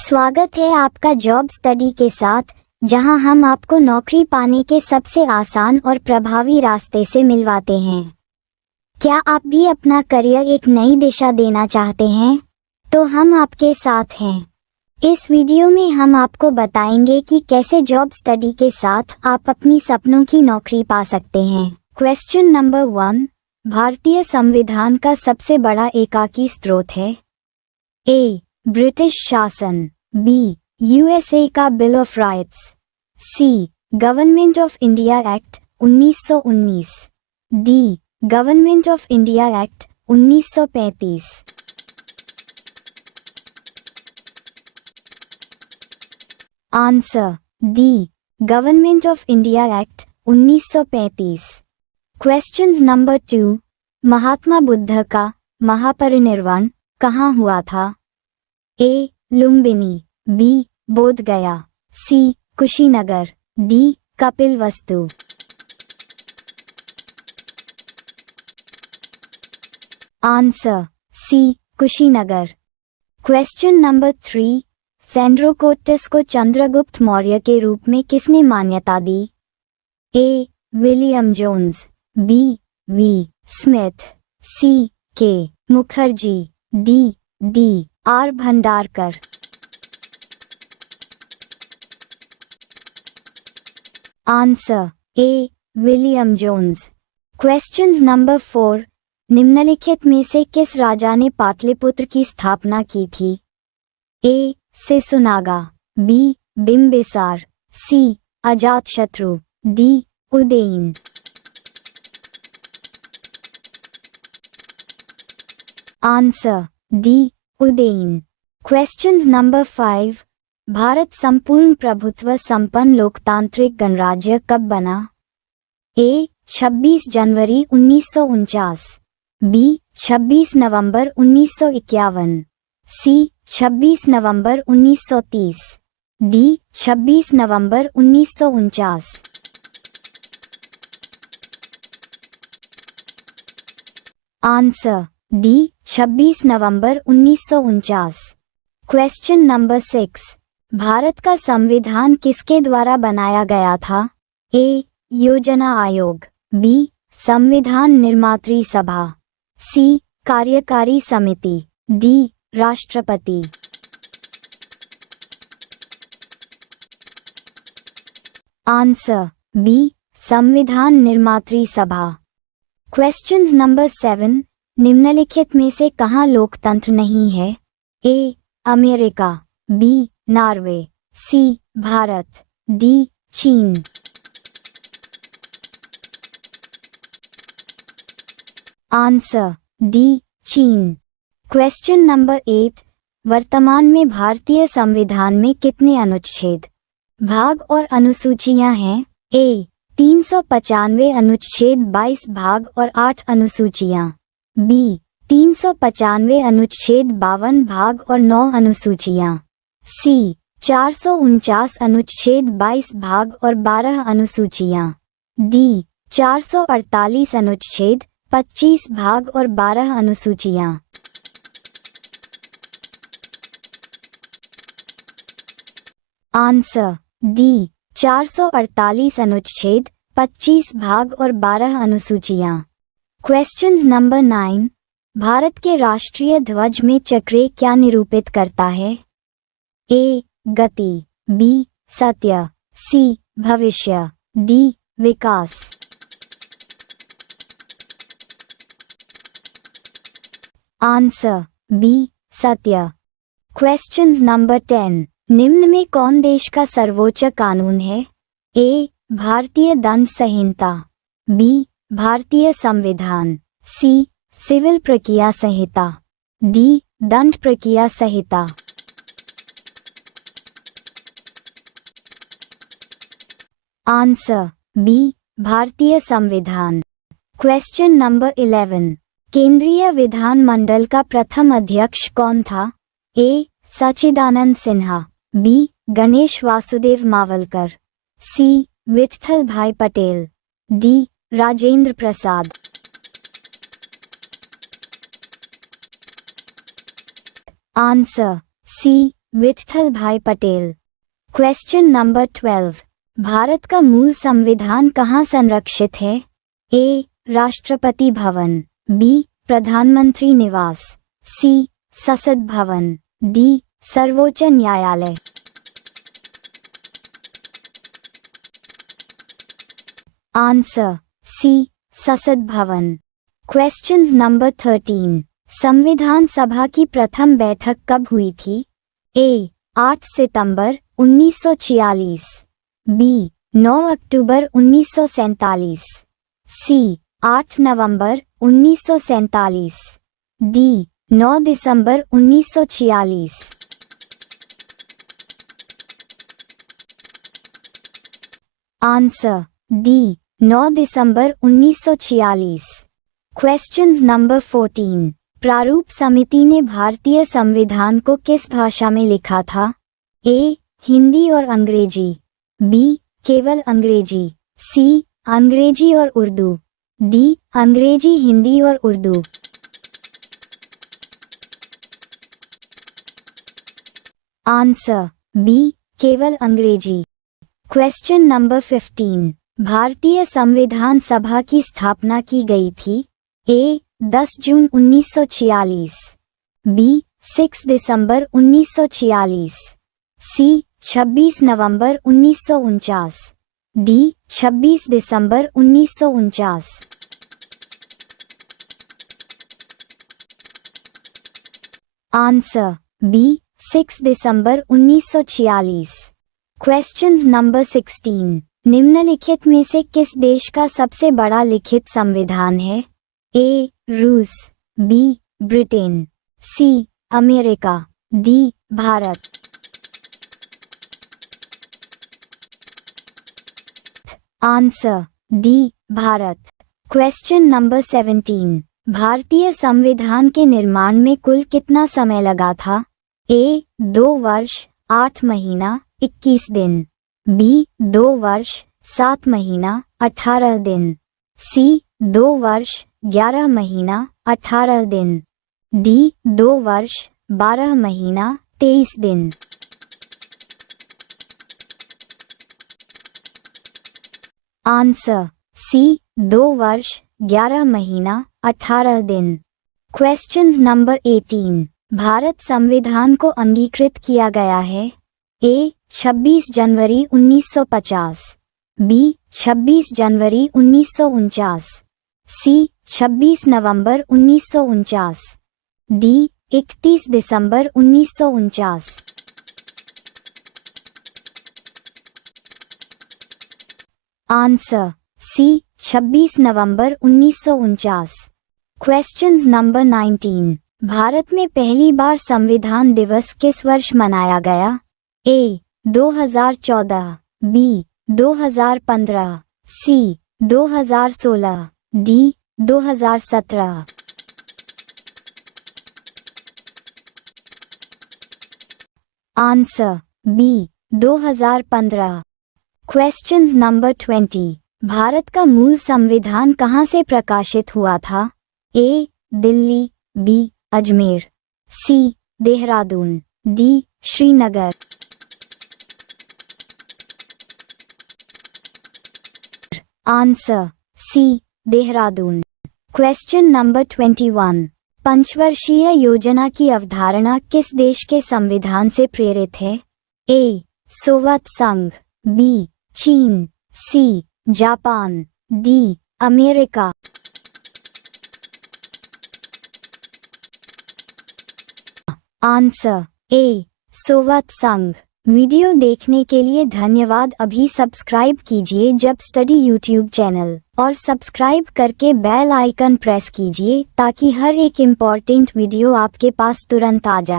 स्वागत है आपका जॉब स्टडी के साथ, जहां हम आपको नौकरी पाने के सबसे आसान और प्रभावी रास्ते से मिलवाते हैं। क्या आप भी अपना करियर एक नई दिशा देना चाहते हैं? तो हम आपके साथ हैं। इस वीडियो में हम आपको बताएंगे कि कैसे जॉब स्टडी के साथ आप अपनी सपनों की नौकरी पा सकते हैं। क्वेश्चन नंबर 1, भारतीय संविधान का सबसे बड़ा एकाकी स्रोत है? ए, ब्रिटिश शासन, बी, यूएसए का bill of rights, C, government of India act 1919, D, government of India act 1935। Answer D, government of India act 1935। Questions number 2, Mahatma Buddha का महापरिनिर्वाण कहाँ हुआ था? ए, Lumbini, B, Bodh Gaya, C, Kushinagar, D, Kapilavastu. Answer C, Kushinagar. Question number 3, Sandrocottus को चंद्रगुप्त मौर्य के रूप में किसने मान्यता दी? A, William Jones, B, V, Smith, C, K, Mukherjee, D, R Bhandarkar. Answer A, William Jones. Questions number 4, निम्नलिखित में से किस राजा ने पाटलिपुत्र की स्थापना की थी? A, Shishunaga, B, Bimbisara, C, Ajatashatru, D, Udayan. Answer D, Udayan. Questions number 5, Bharat संपूर्ण प्रभुत्व संपन्न लोकतांत्रिक गणराज्य कब बना? ए, 26 जनवरी 1949, बी, 26 नवंबर 1951, सी, 26 नवंबर 1930, डी, 26 नवंबर 1949। आंसर डी, 26 नवंबर 1949। क्वेश्चन नंबर 6, भारत का संविधान किसके द्वारा बनाया गया था? ए, योजना आयोग, बी, संविधान निर्मात्री सभा, सी, कार्यकारी समिति, डी, राष्ट्रपति। आंसर बी, संविधान निर्मात्री सभा। क्वेश्चंस नंबर 7, निम्नलिखित में से कहाँ लोकतंत्र नहीं है? ए, अमेरिका, बी, नॉर्वे, सी, भारत, डी, चीन। आंसर डी, चीन। क्वेश्चन नंबर 8, वर्तमान में भारतीय संविधान में कितने अनुच्छेद, भाग और अनुसूचियां हैं? ए, 395 अनुच्छेद 22 भाग और 8 अनुसूचियां, बी, 395 अनुच्छेद 52 भाग और 9 अनुसूचियां, सी, 449 अनुच्छेद 22 भाग और 12 अनुसूचियां, डी, 448 अनुच्छेद 25 भाग और 12 अनुसूचियां। आंसर डी, 448 अनुच्छेद 25 भाग और 12 अनुसूचियां। क्वेश्चंस नंबर 9, भारत के राष्ट्रीय ध्वज में चक्र क्या निरूपित करता है? ए, गति, बी, सत्य, सी, भविष्य, डी, विकास। आंसर बी, सत्य। क्वेश्चंस नंबर 10, निम्न में कौन देश का सर्वोच्च कानून है? ए, भारतीय दंड संहिता, बी, भारतीय संविधान, सी, सिविल प्रक्रिया संहिता, डी, दंड प्रक्रिया संहिता। आंसर बी, भारतीय संविधान। क्वेश्चन नंबर 11, केंद्रीय विधानमंडल का प्रथम अध्यक्ष कौन था? ए, सच्चिदानंद सिन्हा, बी, गणेश वासुदेव मावलकर, सी, विठल भाई Patel, D, Rajendra Prasad. Answer C, Vitthal भाई पटेल। क्वेश्चन नंबर 12, भारत का मूल संविधान कहाँ संरक्षित है? ए. राष्ट्रपति भवन, बी. प्रधानमंत्री निवास, सी. संसद भवन, डी. सर्वोच्च न्यायालय। Answer C. संसद भवन। क्वेश्चंस नंबर 13, संविधान सभा की प्रथम बैठक कब हुई थी? ए. 8 सितंबर 1946, बी. 9 अक्टूबर 1947, सी. 8 नवंबर 1947, डी. 9 दिसंबर 1946। Answer D. 9 दिसंबर 1946। क्वेश्चंस नंबर 14, प्रारूप समिति ने भारतीय संविधान को किस भाषा में लिखा था? ए. हिंदी और अंग्रेजी, बी. केवल अंग्रेजी, सी. अंग्रेजी और उर्दू, डी. अंग्रेजी हिंदी और उर्दू। Answer B. केवल अंग्रेजी। क्वेश्चन नंबर 15, भारतीय संविधान सभा की स्थापना की गई थी? ए. 10 जून 1946, बी. 6 दिसंबर 1946, सी. 26 नवंबर 1949, डी. 26 दिसंबर 1949। Answer B. 6 दिसंबर 1946। क्वेश्चंस नंबर 16, निम्नलिखित में से किस देश का सबसे बड़ा लिखित संविधान है? ए. रूस, B. Britain, C. America, D. Bharat. Answer D. Bharat. Question number 17, भारतीय संविधान के निर्माण में कुल कितना समय लगा था? ए. 2 वर्ष 8 महीना 21 दिन, बी. 2 वर्ष 7 महीना 18 दिन, सी. 2 वर्ष 11 महीना 18 दिन, डी. 2 वर्ष 12 महीना 23 दिन। Answer C. 2 वर्ष 11 महीना 18 दिन। क्वेश्चंस नंबर 18, भारत संविधान को अंगीकृत किया गया है? ए. 26 जनवरी 1950, बी. 26 जनवरी 1949, सी. 26 नवंबर 1949, डी. 31 दिसंबर 1949। Answer C. 26 नवंबर 1949। क्वेश्चंस नंबर 19, भारत में पहली बार संविधान दिवस किस वर्ष मनाया गया? A. 2014, B. 2015, C. 2016, D. 2017। Answer B. 2015। Questions number 20, Bharat का मूल संविधान कहाँ से प्रकाशित हुआ था? A. Delhi, B. Ajmer, C. Dehradun, D. Srinagar. Answer C. Dehradun. Question number 21, पंचवर्षीय योजना की अवधारणा किस देश के संविधान से प्रेरित है? ए. सोवियत संघ, बी. चीन, C. Japan, D. America. Answer A. Soviet संघ। वीडियो देखने के लिए धन्यवाद। अभी सब्सक्राइब कीजिए जब स्टडी यूट्यूब चैनल और सब्सक्राइब करके बेल आइकन प्रेस कीजिए ताकि हर एक इम्पॉर्टेंट वीडियो आपके पास तुरंत आ जाए।